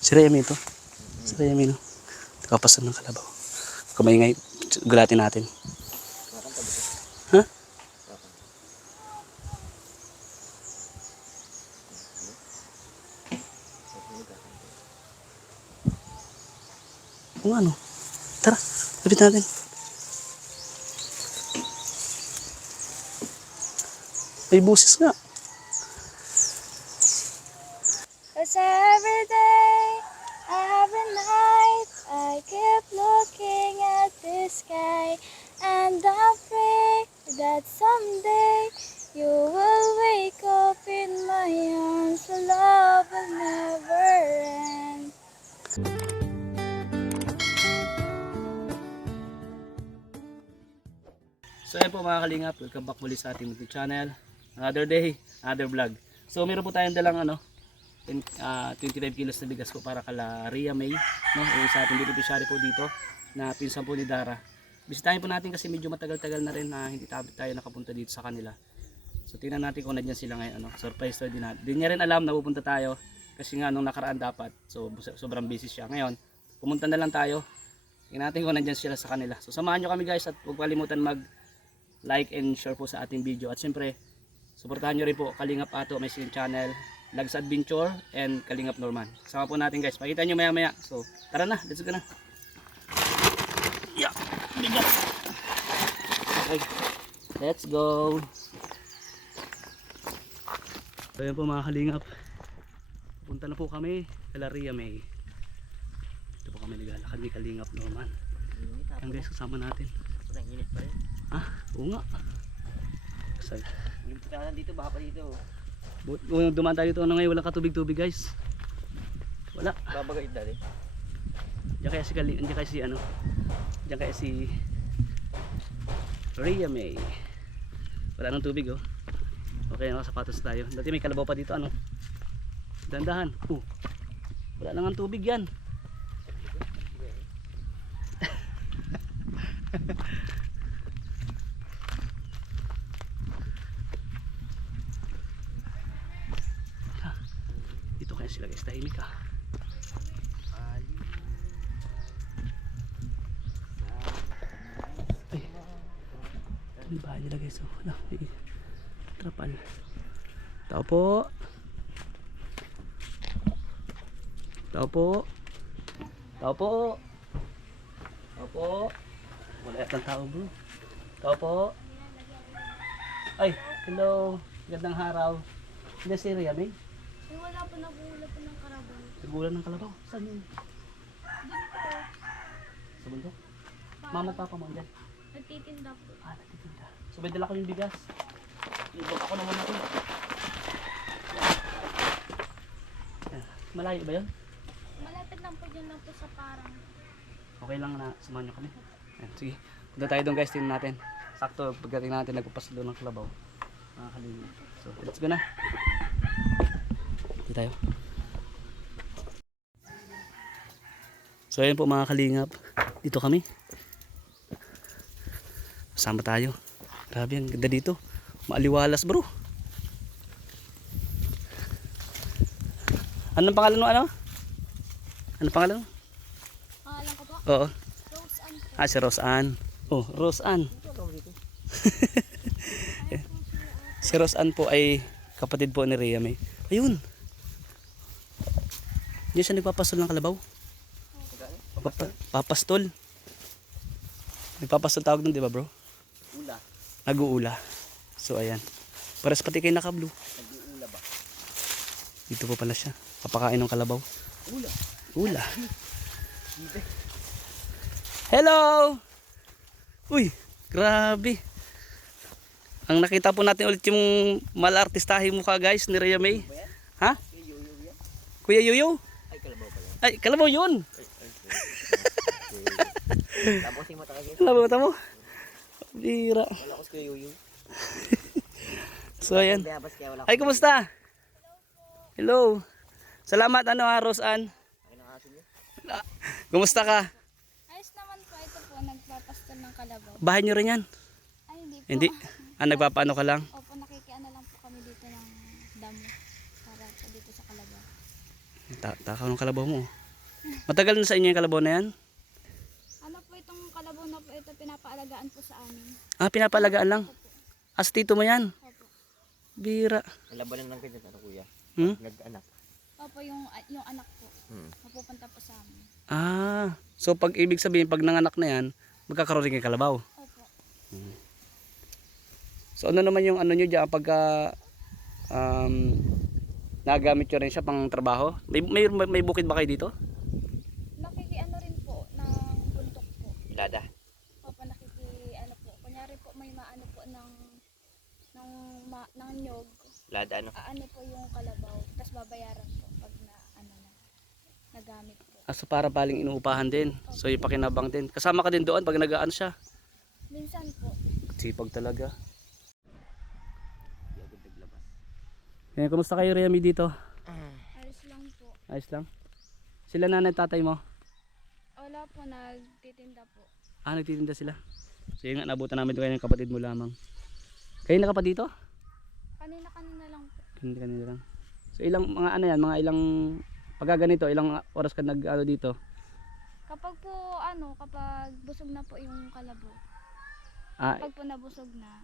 Si Remy ito. Si Remy no. Nakapasan ng kalabaw. Kumaingay. Gulatin natin. Ha? Kung ano. Tara. Lapit natin. May busis nga. Cause every day, every night, I keep looking at the sky, and I pray that someday you will wake up in my arms, so love will never end. So ayan po mga kalingap, welcome back muli sa ating YouTube channel. Another day, another vlog. So meron po tayong dalang 25 kilos na bigas po para kala Rhea May, no? Sa ating beneficiary po dito na pinsan po ni Dara. Bisitahin po natin kasi medyo matagal-tagal na rin na hindi tayo nakapunta dito sa kanila. So tingnan natin kung nandiyan sila ngayon. Surprise to din natin. Hindi niya rin alam na pupunta tayo kasi nga nung nakaraan dapat. So sobrang busy siya. Ngayon, pumunta na lang tayo. Tingnan natin kung nandiyan sila sa kanila. So samahan nyo kami guys at huwag kalimutan like and share po sa ating video. At syempre, suportahan nyo rin po Kalingap Ato, may siling channel, Lags Adventure, and Kalingap Norman. Kasama po natin guys. Pakita nyo maya maya. So, tara na. Let's go na. Yeah. Bigat. Okay. Let's go. So, yan po mga Kalingap. Punta na po kami kala Rhea May. Ito po kami naglalakad ni Kalingap Norman. Yan guys, kasama natin. Init pa rin. Ah, oo nga. Kasal. Yung putanan dito, baka pa dito. Kung dumaan tayo dito ngayon, wala katubig-tubig guys. Wala. Babagay dali. Diyan kaya si Rhea May. Wala nang tubig oh. Okay, sapatos tayo. Dati may kalabaw pa dito ano. Dandahan. Wala nang ang tubig yan. Dito kaya sila guys, tahimik ah. Ay, ito yung bahay nila guys. Wala, may trapal. Tao po. Tao po. Tao po. Tao po. Wala yatang tao bro. Tao po. Ay, hello. Gandang araw. Hindi si Rhea May. Ay, wala pa, nag-uula pa ng karabaw. Nagulan ng kalabaw. Saan yun? Sa bundok? Mama at papa mo dyan. Nagtitinda po. Ah, nagtitinda. So may dala ko yung bigas. Ibag ako naman ako. Malayo ba yun? Malapit lang po dyan lang po sa parang. Okay lang na samahan nyo kami. Ayan, sige. Punta tayo doon guys. Tingnan natin. Sakto pagdating natin nagpapaslo ng kalabaw. Mga kalingap. So let's go na. Dito tayo. So ayan po mga kalingap. Dito kami. Kasama tayo. Grabe ang ganda dito. Maaliwalas bro. Anong pangalan mo ano? Anong pangalan mo? Pangalan ko po? Oo. Rose Ann po. Ah si Rose Ann. Oh Rose Ann. Si Rose Ann po ay kapatid po ni Rhea May. Ayun. Diyan siya nagpapastol ng kalabaw. Papastol. Nagpapastol tawag nun, di ba bro? Ula. Nag-uula. So ayan. Pares pati kay naka-blue. Nag-uula ba? Dito po pala siya. Papakain ng kalabaw. Ula. Ula. Hello! Uy, grabe. Ang nakita po natin ulit yung malartistahe mukha guys ni Rhea May. Ha? Kuya Yuyo? Ay, kalabaw pala. Ay, kalabaw yun. Tapos yung mata kayo. Kalabaw mo? Bira. Wala ko si Kuya Yuyo. So ayan. Bayabas kaya wala ko. Ay, kumusta? Hello. Salamat Rose Ann. Ay, nakasin niyo. Kumusta ka? Ayos naman po. Ito po, nagpapastol ng kalabaw. Bahay nyo rin yan? Ay, hindi po. Hindi. Ah, nagpapaano ka lang? Opo, nakikiano lang po kami dito ng dam. damo para sa dito sa Kalabaw. Takaw ng kalabaw mo. Matagal na sa inyo yung kalabaw na yan? Ano po itong kalabaw na po ito pinapaalagaan po sa amin. Ah, pinapalagaan lang. Opo. As tito mo yan? Opo. Bira. Ang labanan lang ganyan, ano kuya? Hmm? Nag-anak. Opo, yung anak po. Hmm. Mapupunta po sa amin. Ah, so pag ibig sabihin, pag nanganak na yan, magkakaroon rin kayo kalabaw. Opo. So ano naman yung ano nyo dyan, pagka nagamit nyo rin siya pang trabaho? May bukid ba kayo dito? Nakikiano rin po ng bundok po. Ilada. Opo, ano po. Kunyari po may maano po ng nyog. Ilada ano? Ano po yung kalabaw. Tapos babayaran po pag nagamit po. Ah, so para paling inuupahan din. So ipakinabang din. Kasama ka din doon pag nagaan siya. Minsan po. Sipag talaga. Di agad naglabas. Eh, kumusta kayo Remy dito? Ayos lang po. Ayos lang? Sila nanay at tatay mo? Wala po, nagtitinda po. Ah, nagtitinda sila. So yun nga, nabutan namin kayo ng kapatid mo lamang. Kayo na ka pa dito? Kanina lang po. Kanina lang. So ilang mga ano yan, mga ilang pagka ganito, ilang oras ka nag ano dito? Kapag busog na po yung kalabaw. Ah, Kapag po nabusog na,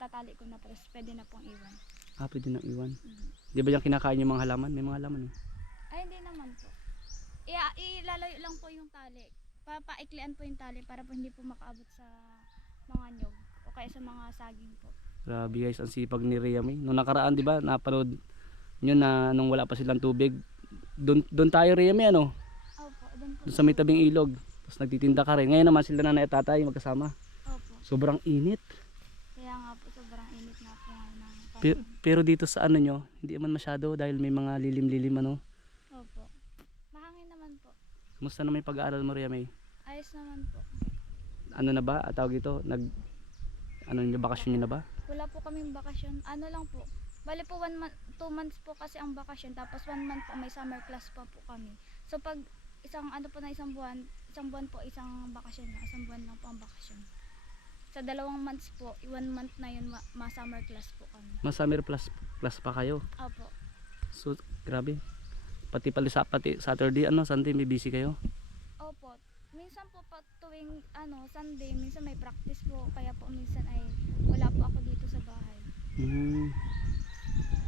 tatali ko na po. Tapos pwede na pong iwan. pwede nang iwan. Mhm. Di ba yung kinakain yung mga halaman? May mga halaman eh. Ay, hindi naman po. Ilalayo lang po yung tali. Papaiklian po yung tali para po hindi po makaabot sa mga nyog o kaya sa mga saging po. Grabe guys, ang sipag ni Remy. Nung nakaraan, di ba, napanood nyo na nung wala pa silang tubig. Doon tayo Remy, ano? Opo, doon po. Doon sa may tabing ilog. Tapos nagtitinda ka rin. Ngayon naman sila nanay at tatay magkasama. Opo. Sobrang init. Kaya nga po, sobrang init na po ngayon ng Pero dito sa ano nyo, hindi man masyado dahil may mga lilim-lilim ano. Opo. Mahangin naman po. Kumusta naman yung pag-aaral mo Remy? Ayos naman po. Ano na ba? Tawag ito? Bakasyon nyo na ba? Wala po kaming bakasyon. Ano lang po. Bali po 2 months po kasi ang bakasyon. Tapos 1 month po may summer class pa po kami. So pag isang buwan po isang bakasyon na. Isang buwan lang po ang bakasyon. Sa 2 months po, 1 month na yun ma-summer class po kami. Mas summer plus pa kayo. Opo. So, grabe. Pati Saturday, Sunday may busy kayo. Opo. Minsan po tuwing Sunday, minsan may practice po. Kaya po minsan ay wala po ako dito sa bahay.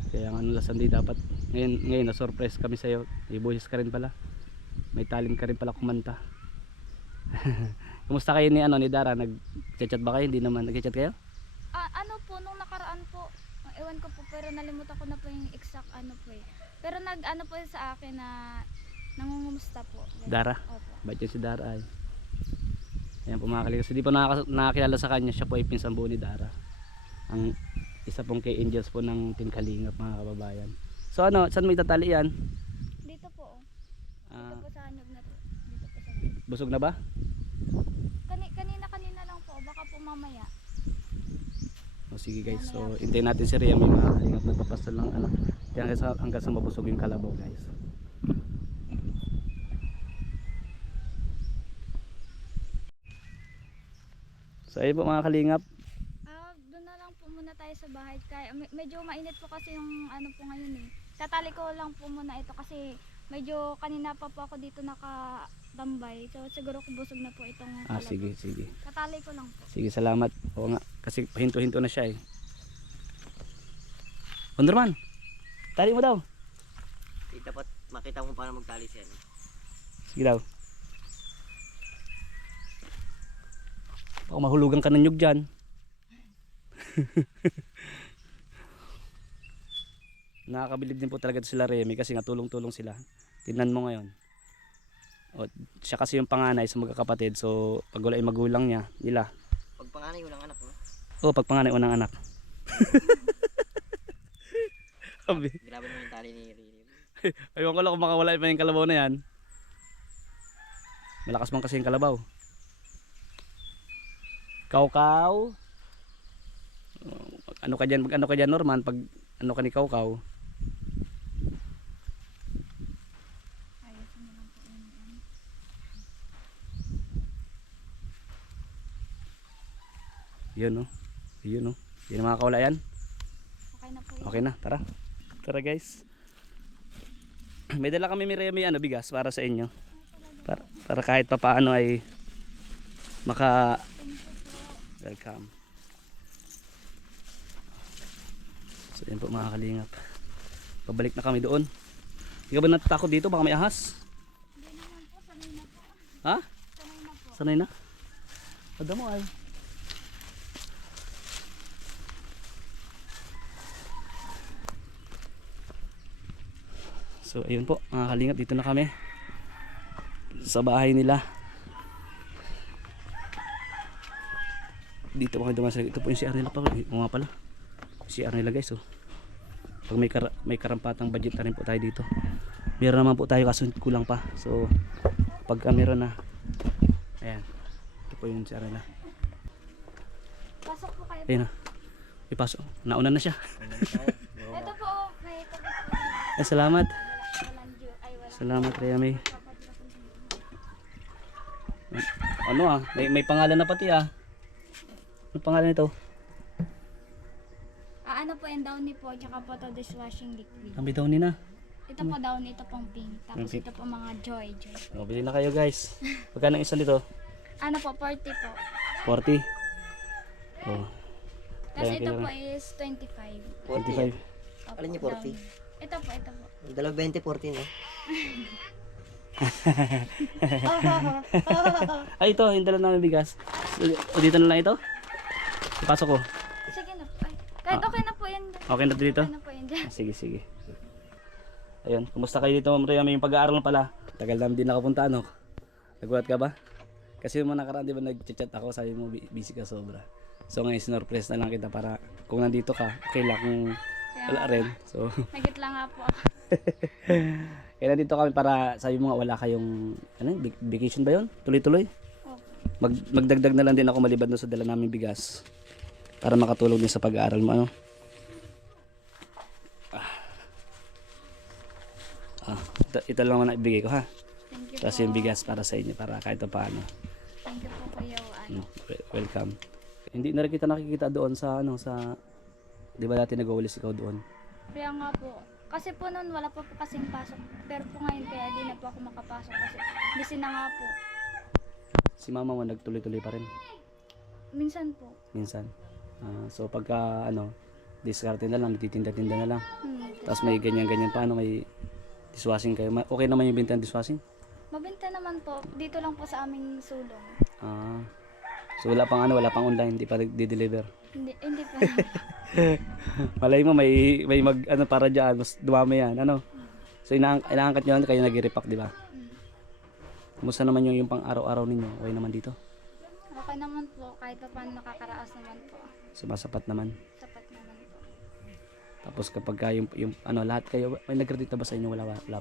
Kaya nga last Sunday dapat. Ngayon na-surprise kami sa'yo. May buhis ka rin pala. May talent ka rin pala kumanta. Kumusta kayo ni Dara? Nag-chat ba kayo? Hindi naman. Nag-chat kayo? Nung nakaraan po, ewan ko po, pero nalimutan ko na po yung exact po eh. Pero po sa akin na nangungumusta po. Dara? Opo. Ba't yun si Dara ay? Ayan po mga kaligas. Hindi po nakakilala sa kanya. Siya po ay pinsan buo ni Dara. Ang isa pong kay Angels po ng Team Kalingap mga kababayan. So saan mo itatali yan? Dito po. Ah, Dito po sa anyog na to. Dito po sa anyog. busog na ba? Kanina lang po. Baka po mamaya. O sige guys. So hintayin natin si Rhea. May mga kalingap nagpapastol ng hanggang sa mabusog yung kalabaw guys. So ayun po mga kalingap. Doon na lang po muna tayo sa bahay. Kaya medyo mainit po kasi yung po ngayon eh. Tatali ko lang po muna ito kasi medyo kanina pa po ako dito nakatambay. So siguro kung busog na po itong kalabaw. Sige. Tatali ko lang po. Sige, salamat. Oo nga. Kasi hinto-hinto na siya eh. Wonderman, tali mo daw. Dapat makita mo paano magtali siya. No? Sige daw. Baka mahulugan ka ng nyug dyan. Nakakabilib din po talaga sila Remy kasi nga tulong-tulong sila. Tingnan mo ngayon. O, siya kasi yung panganay sa magkakapatid. So pag wala yung magulang nila. Pag panganay, walang anak mo. Pag panganay unang anak. Grabe naman yung tali ni Rini. Ayun ko lang kung makawala pa yung kalabaw na yan. Malakas man kasi yung kalabaw. Kaukaw. Ano ka dyan Norman pag ka ni Kaukaw. Ayusin mo lang po yun. Yun no. Hindi na makakawala yan. Okay na po yun. Okay na, tara. Tara guys. May dala kami may ano, bigas para sa inyo. Para kahit papaano ay maka welcome. So yun po mga kalingap. Pabalik na kami doon. Hindi ka ba natatakot dito? Baka may ahas? Hindi naman po, sanay na po. Ha? Sanay na po. Sanay na? Ada mo ay. So ayun po mga kalingap, dito na kami sa bahay nila. Dito kami dumaan. Ito po yung CR nila pa. O nga pala, CR nila guys. Oh. Pag may karampatang budget na rin po tayo dito. Meron naman po tayo kaso kulang pa. So pagka meron na, ayan, ito po yung CR nila. Pasok po kayo. Ayun na, ipasok. Nauna na siya. Ito po, may tapos po. Ay, salamat. Walang Diyo. Ay, walang Salamat Rhea May. Ano may pangalan na pati Ano pangalan nito? ano po yung downy po, tsaka po to dishwashing liquid. Kami daw ni na. Ito po downy, ito pong pink. Tapos Pink. ito po mga joy. O, bili na kayo guys. Magkano ang isa nito? Ano po, 40 po. 40. Oh, Tapos Kaya ito kailangan. po is 25. 25. Opo, Alin yung 40? downy. Ito po, ito po. Dalawa 20, 40 no? Ay, ito, yung dala namin bigas. O, dito na lang ito? Ipasok ko. Sige na po. Ay, kahit okay na po yan. Okay na dito? Okay na po yan dyan. Sige, sige. Ayun, kumusta kayo dito, Ma'am Rhea? May pag-aaral na pala. Tagal namin din nakapunta, ano? Nagulat ka ba? Kasi yung mga nakaraan, di ba, nag-chat ako, sabi mo, busy ka sobra. So ngayon, sinurpress na lang kita para kung nandito ka, okay lang. Kung wala rin. So, Nagit lang nga po ako. kaya nandito kami para, sabi mo nga, wala kayong, ano, vacation ba yun? Tuloy-tuloy? Opo. Magdagdag na lang din ako maliban doon sa dala namin bigas. Para makatulong din sa pag-aaral mo, ano? Ito lang naman na ibigay ko, ha? Thank you Tapos po. yung bigas para sa inyo, para kahit pa paano. Thank you po Kuya Juan. Welcome. Hindi na rin kita nakikita doon sa, ano, sa, di ba dati nag-uwalis ikaw doon? Kaya nga po. Kasi po noon wala pa po kasing pasok. Pero po ngayon kaya di na po ako makapasok kasi busy na nga po. Si mama mo nagtuloy-tuloy pa rin, Minsan po. minsan. So pagka, ano, diskarte na lang, titinda-tinda na lang. Hmm. Tapos may ganyan-ganyan pa, ano, may dishwashing kayo. Okay naman yung binta ng dishwashing? Mabenta naman po. Dito lang po sa aming sulong. So wala pang ano, wala pang online, hindi pa di-deliver. Hindi po. Malay mo may mag ano para diyan, mas dumami yan, ano. So inaangkat niyo kayo nag-repack, di ba? Kumusta naman yung pang araw-araw ninyo? Okay naman dito? Okay naman po. Kahit pa paano nakakaraos naman po. Sumasapat naman. Sapat naman po. Tapos kapag ka yung ano, lahat kayo, may nag-credit na ba sa inyo? Wala pa. Wala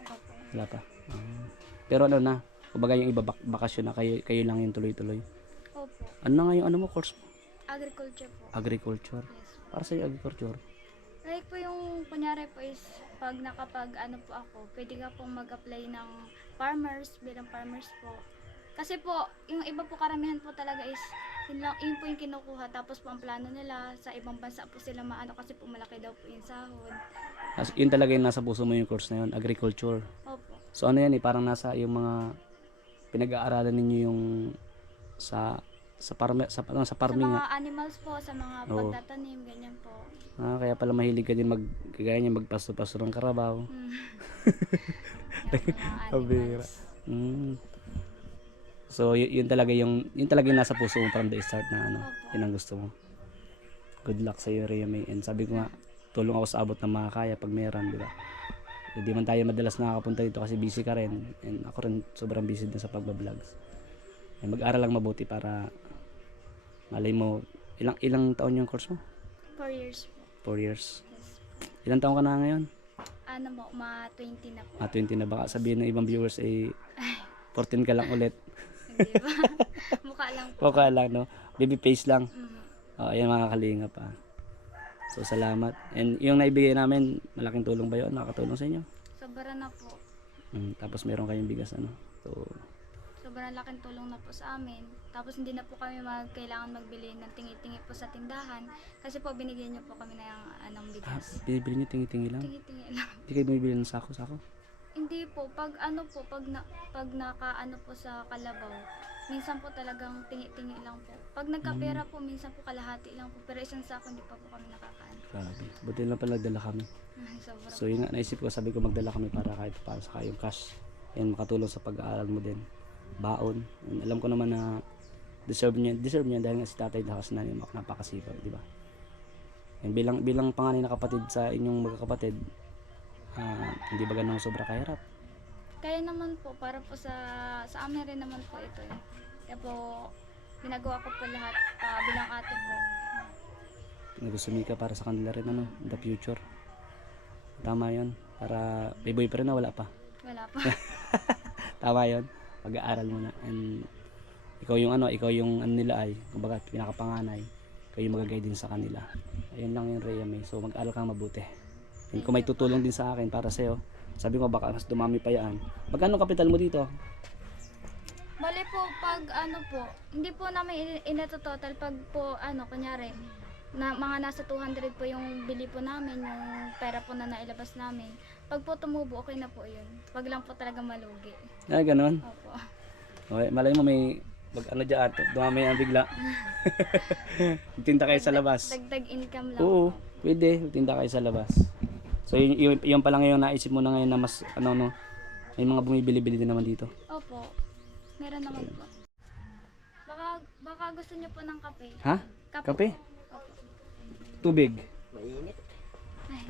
pa po. Wala pa. Pero ano na, kumbaga yung iba bakasyon na kayo lang yung tuloy-tuloy. Opo. Ano na nga yung ano mo, course mo? Agriculture po. Agriculture. Yes. Para sa agriculture. Like po yung kunyari po is pag nakapag ano po ako, pwede ka po mag-apply ng farmers, bilang farmers po. Kasi po, yung iba po karamihan po talaga is yun po yung kinukuha. Tapos po ang plano nila, sa ibang bansa po sila maano kasi po malaki daw po yung sahod. Yun talaga yung nasa puso mo yung course na yun, agriculture. Opo. So ano yan parang nasa yung mga pinag-aaralan ninyo yung sa farming Sa nga. mga animals po, sa mga Oo. pagtatanim, ganyan po. Kaya pala mahilig ka din kagaya niya magpasto-pasto ng karabaw. Yan po, mga Kabira. animals. So yun talaga yung nasa puso mo from the start na ano, Opo. yun ang gusto mo. Good luck sa iyo, Rhea May. And sabi ko nga, tulong ako sa abot ng makakaya pag meron, di ba? Hindi man tayo madalas nakakapunta dito kasi busy ka rin. And ako rin sobrang busy din sa pagbablog. Mag-aral lang mabuti para malay mo, ilang taon yung course mo? 4 years po. 4 years. Yes. Ilang taon ka na ngayon? Ano mo, mga 20 na po. 20 na, baka sabihin ng ibang viewers 14 ka lang ulit. Hindi ba? Mukha lang po. Okay lang, no? Baby face lang. Mhm. Ayan mga kalinga pa. So salamat. And yung naibigay namin, malaking tulong ba yun? Nakakatulong sa inyo? Sobra na po. Tapos meron kayong bigas, ano? So, Sobrang laking tulong na po sa amin. Tapos hindi na po kami kailangan magbili ng tingi-tingi po sa tindahan kasi po binigyan niyo po kami ng anong bigas. Binibili nyo tingi-tingi lang? Tingi-tingi lang. Hindi kayo bumibili ng sako-sako? Hindi po, pag nakaano po sa kalabaw, minsan po talagang tingi-tingi lang po. Pag nagkapera po, minsan po kalahati lang po. Pero isang sako hindi pa po kami nakakaano. Grabe. Buti lang pala nagdala kami. Sobra. So yun nga, naisip ko, sabi ko magdala kami para kahit para sa yung cash. Yan, makatulong sa pag-aaral mo din. Baon. And alam ko naman na deserve niya dahil nga si tatay lakas na yung napakasipag, di ba? And bilang panganay na kapatid sa inyong magkakapatid, hindi ba ganun sobra kahirap? Kaya naman po, para po sa amin rin naman po ito eh. Kaya po, ginagawa ko po lahat bilang ate po. Nagsusumika para sa kanila rin in the future. Tama yon. Para may boyfriend na wala pa. Wala pa. Tama yon. Pag-aaral mo na. And ikaw yung nila ay, kumbaga pinakapanganay, kayo magagay din sa kanila. Ayun lang yung Rhea May. So mag-aral kang mabuti. And kung may tutulong din sa akin para sa'yo, sabi ko baka mas dumami pa yan. Magkano kapital mo dito? Bali po, pag hindi po namin total pag po, kunyari, na mga nasa 200 po yung bili po namin, yung pera po na nailabas namin. Pag po tumubo, okay na po yun. Pag lang po talaga malugi. Ay, ganun. Opo. Okay, malay mo may dyan, dumami ang bigla. Magtinda kayo sa labas. Dagdag income lang. Oo, pwede. Magtinda kayo sa labas. So yun pa lang yung naisip mo na ngayon na mas may mga bumibili-bili din naman dito. Opo. Meron naman po. Baka gusto niyo po ng kape. Ha? Kape? Opo. Tubig? Mainit.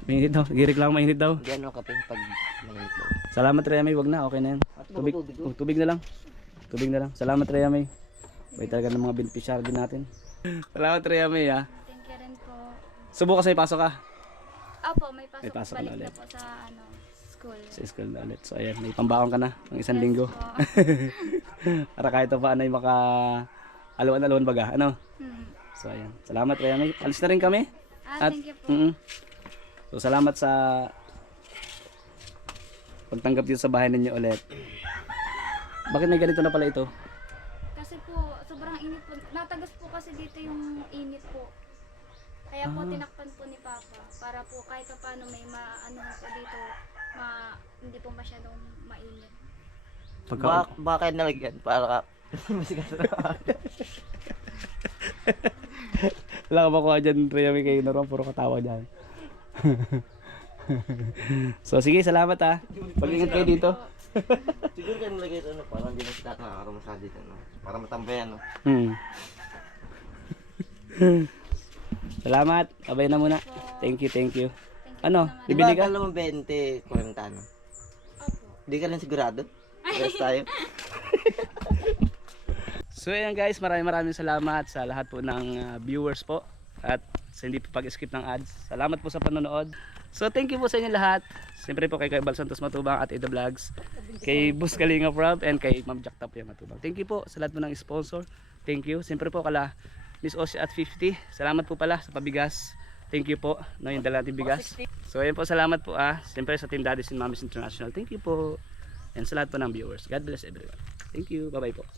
Mainit daw. Gireklamo mainit daw. Hindi ano kape pag mainit daw. Salamat Rhea May, wag na. Okay na yan. Tubig. Oh, tubig na lang. Tubig na lang. Salamat Rhea May. May talaga ng mga beneficiary din natin. Salamat Rhea May ha. Thank you rin po. Subukan sa'yo, pasok ka. Opo, may pasok. May pasok balik na na ulit. po sa school. Sa school na ulit. So ayan, may pambaon ka na ng isang linggo. Po. Para kahit pa ano ay maka aluan-aluan baga. Ano? Hmm. So ayan. Salamat Rhea May. Alis na rin kami. Thank you po. So salamat sa pagtanggap dito sa bahay ninyo ulit. Bakit may ganito na pala ito? Kasi po, sobrang init po. Natagas po kasi dito yung init po. Kaya po tinakpan po ni Papa para po kahit pa paano may maano po dito, hindi po masyadong mainit. Bakit nalagyan? Para ka masigas na. Wala ka ba kuha dyan, Rhea May, kayo naroon, puro katawa dyan. So sige, salamat ha. Pag-ingat kayo dito. Siguro kayo nalagay ito, parang hindi na si tata nakakarumasal dito. Para matambayan. Salamat. Abay na muna. Thank you. Thank you Ano? naman. Bibili ka? Alam mo 20, 40 ano? Opo. Hindi ka rin sigurado? Rest tayo. So ayan guys, maraming salamat sa lahat po ng viewers po at sa hindi po pag-skip ng ads. Salamat po sa panonood. So thank you po sa inyo lahat. Siyempre po kay Bal Santos Matubang at Ida Vlogs, kay Boss Kalinga Prab and kay Ma'am Jack Tapia Matubang. Thank you po sa lahat po ng sponsor. Thank you. Siyempre po kala Miss Ossie at 50. Salamat po pala sa pabigas. Thank you po. No, yung dala natin bigas. So ayan po, salamat po siyempre sa Team Daddies and Mommies International. Thank you po. And sa lahat po ng viewers. God bless everyone. Thank you. Bye bye po.